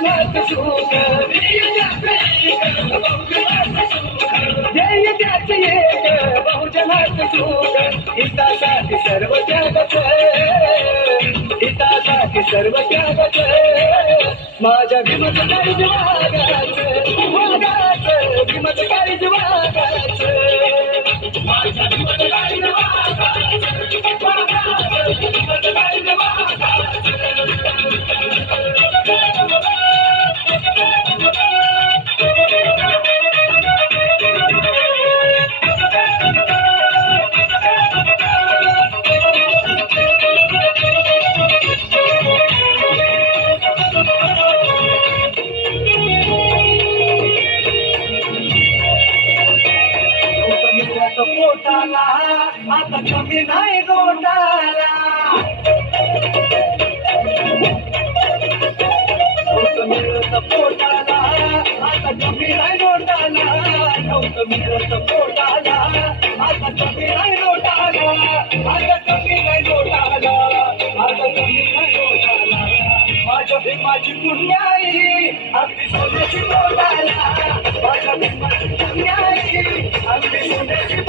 बहुजनात सुख ध्येय त्याच एक बहुजनात सुख हितासाठी सर्व त्यागच हितासाठी सर्व त्यागच माझ्या भीमच काळीज वागाच भीमच काळीज वागाच माझ्या भीमच काळीज पोटाला आता कमी नाही गोटाला मिळत पोटाला आता कमी नाही गोटाला मिळत पोटाला आता कमी नाही गोटाला आता कमी नाही गोटाला आता कमी नाही गोटाला माझ्या भीमाची पुण्याई अगदी सोन्याची गोटाला माझ्या भीमाची पुण्याई अगदी सोन्याची